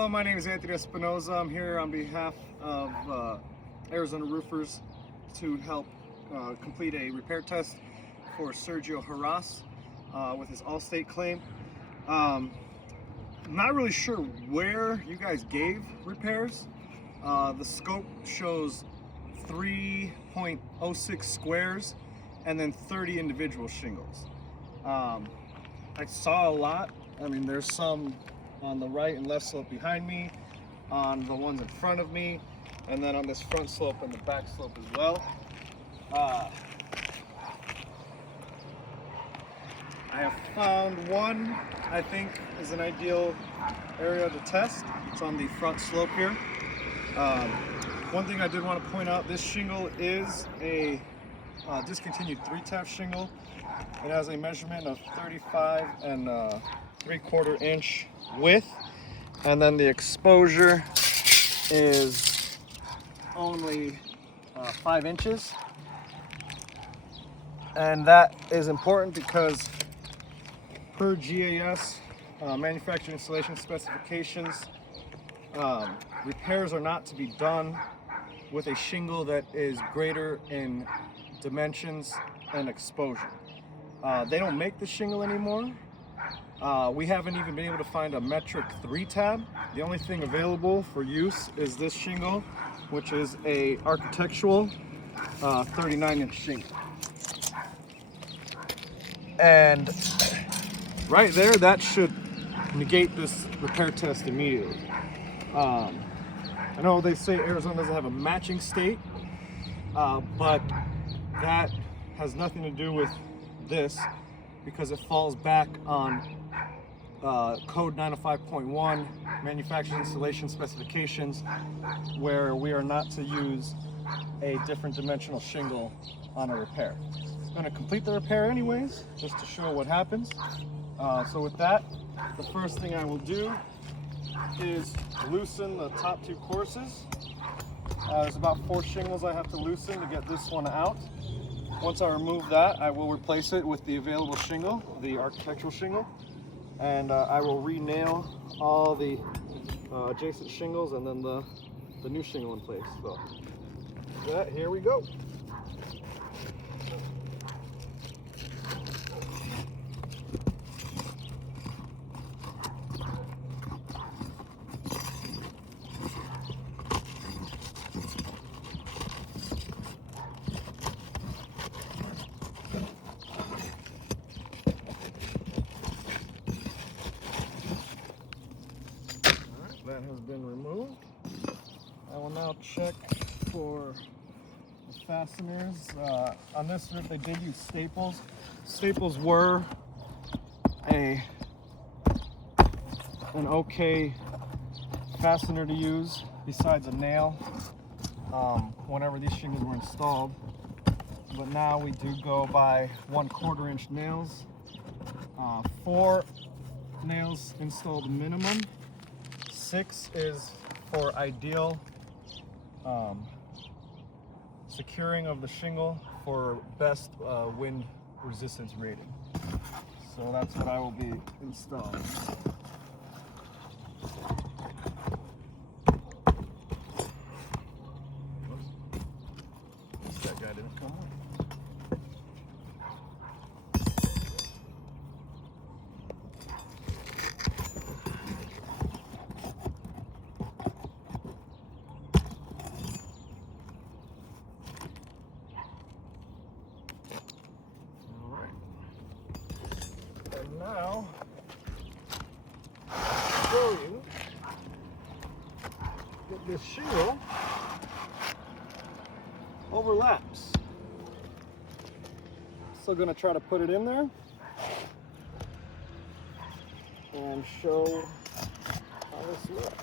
Hello, my name is Anthony Espinoza. I'm here on behalf of Arizona Roofers to help complete a repair test for Sergio Heras with his Allstate claim. I'm not really sure where you guys gave repairs. The scope shows 3.06 squares and then 30 individual shingles. I saw a lot. I mean, there's some on the right and left slope behind me, on the ones in front of me, and then on this front slope and the back slope as well. I have found one I think is an ideal area to test. It's on the front slope here. One thing I did want to point out, this shingle is a discontinued 3-tap shingle. It has a measurement of 35 and 3/4 inch width, and then the exposure is only 5 inches. And that is important because per GAS, manufacturer installation specifications, repairs are not to be done with a shingle that is greater in dimensions and exposure. They don't make the shingle anymore. We haven't even been able to find a metric 3-tab. The only thing available for use is this shingle, which is a architectural 39-inch shingle. And right there, that should negate this repair test immediately. I know they say Arizona doesn't have a matching state, but that has nothing to do with this because it falls back on code 905.1 manufacturing installation specifications, where we are not to use a different dimensional shingle on a repair. I'm going to complete the repair anyways, just to show what happens. So with that, the first thing I will do is loosen the top 2 courses. There's about 4 shingles I have to loosen to get this one out. Once I remove that, I will replace it with the available shingle, the architectural shingle, and I will re-nail all the adjacent shingles and then the new shingle in place. So with that, here we go. That has been removed. I will now check for the fasteners. On this roof, they did use staples. Staples were an okay fastener to use besides a nail whenever these shingles were installed. But now we do go by 1/4 inch nails. 4 nails installed minimum. 6 is for ideal securing of the shingle for best wind resistance rating. So that's what I will be installing. Oops. That guy didn't come with. And now, I'll show you that this shingle overlaps. So going to try to put it in there and show how this looks.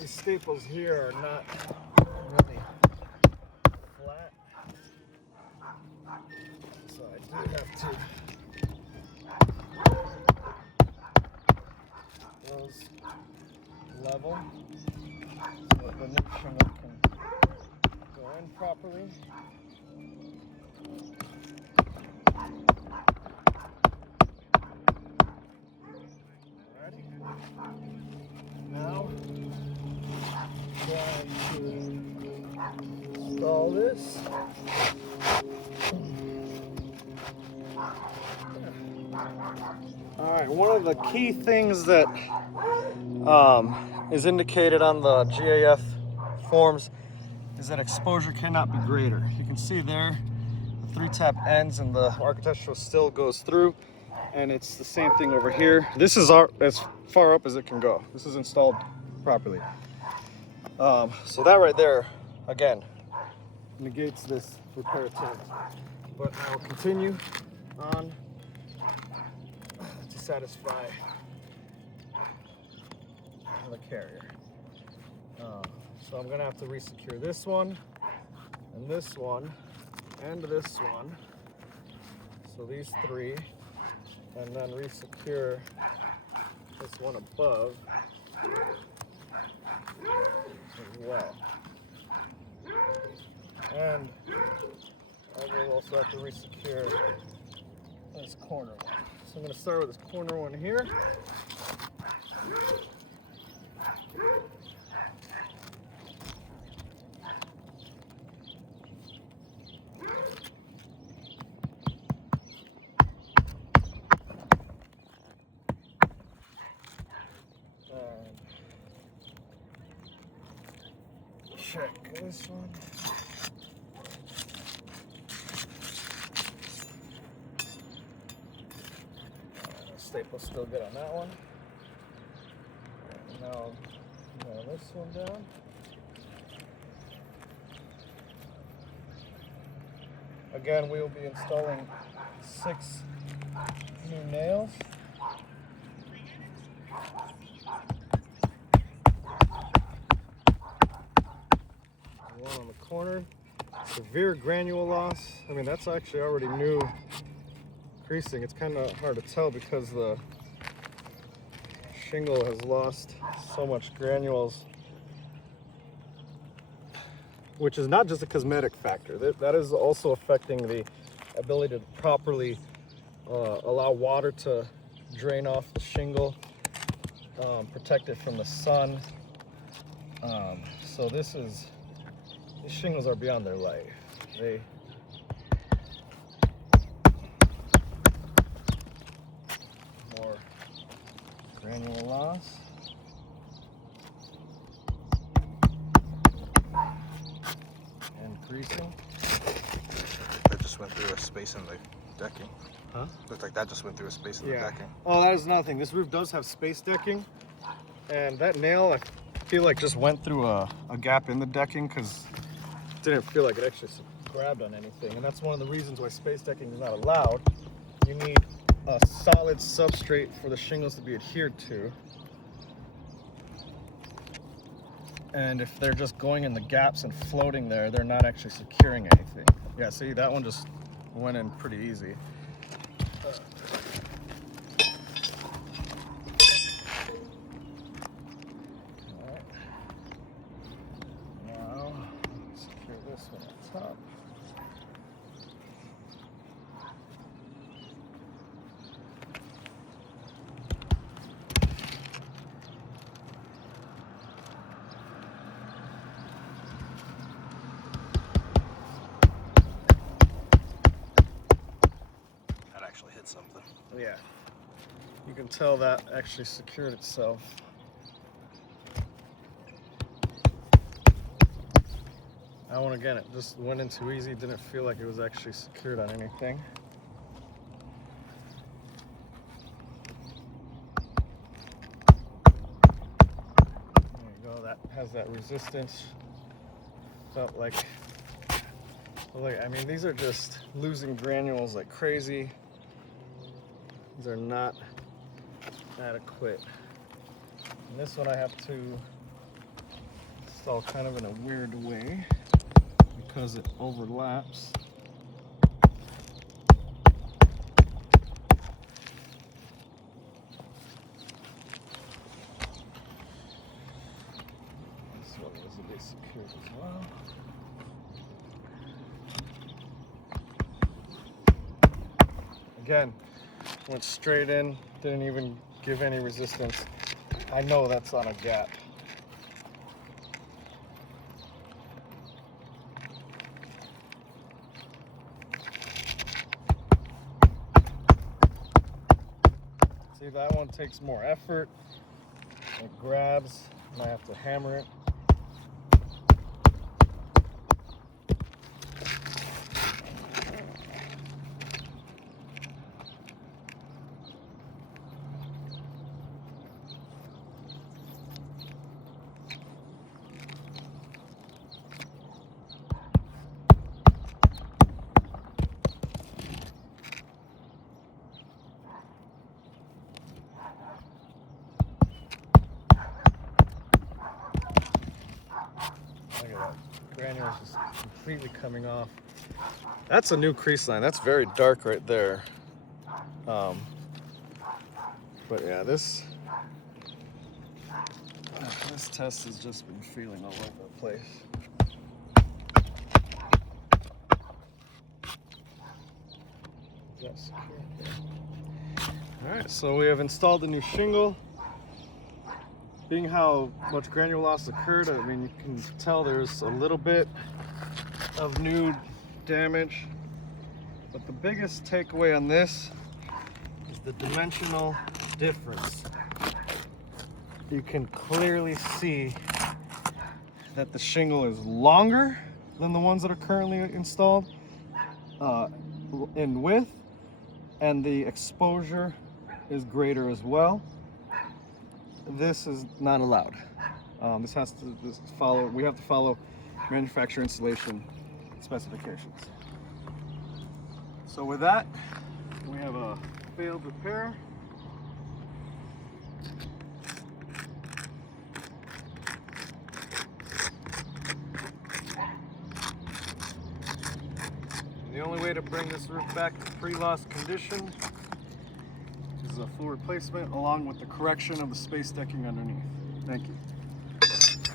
these staples here are not really flat, so I do have to those level so that the new shingle can go in properly. Alrighty. Now, trying to install this. Alright, one of the key things that is indicated on the GAF forms is that exposure cannot be greater. You can see there the 3-tap ends and the architectural still goes through, and it's the same thing over here. This is as far up as it can go. This is installed properly. So that right there, again, negates this repair attempt. But I will continue on to satisfy the carrier. So I'm gonna have to resecure this one, and this one, and this one. So these 3, and then resecure this one above as well. And I will also have to resecure this corner one. So I'm going to start with this corner one here. And check this one. Staple's still good on that one. And now this one down. Again, we will be installing 6 new nails. One on the corner. Severe granule loss. I mean, that's actually already new creasing. It's kind of hard to tell because the shingle has lost so much granules, which is not just a cosmetic factor. That is also affecting the ability to properly allow water to drain off the shingle, protect it from the sun. So these shingles are beyond their life. More granule loss. And creasing. That just went through a space in the decking. Huh? Looks like that just went through a space in the decking. Oh, that is another thing. This roof does have space decking, and that nail, I feel like, just went through a gap in the decking because it didn't feel like it actually grabbed on anything. And that's one of the reasons why space decking is not allowed. You need a solid substrate for the shingles to be adhered to. And if they're just going in the gaps and floating there, they're not actually securing anything. Yeah, see, that one just went in pretty easy. Alright. Now, secure this one on top. Hit something. Yeah, you can tell that actually secured itself. That one, again, it just went in too easy. Didn't feel like it was actually secured on anything. There you go. That has that resistance. Felt like, I mean, these are just losing granules like crazy. These are not adequate. And this one I have to installed kind of in a weird way because it overlaps. This one is a bit secured as well. Again, went straight in, didn't even give any resistance. I know that's on a gap. See, that one takes more effort. It grabs, and I have to hammer it. Look at that. Granules just completely coming off. That's a new crease line. That's very dark right there. But yeah, this test has just been feeling all over the place. Yes. All right, so we have installed the new shingle. Being how much granule loss occurred, I mean, you can tell there's a little bit of new damage. But the biggest takeaway on this is the dimensional difference. You can clearly see that the shingle is longer than the ones that are currently installed in width, and the exposure is greater as well. This is not allowed. We have to follow manufacturer installation specifications. So with that, we have a failed repair. And the only way to bring this roof back to pre-loss condition is a full replacement along with the correction of the space decking underneath. Thank you.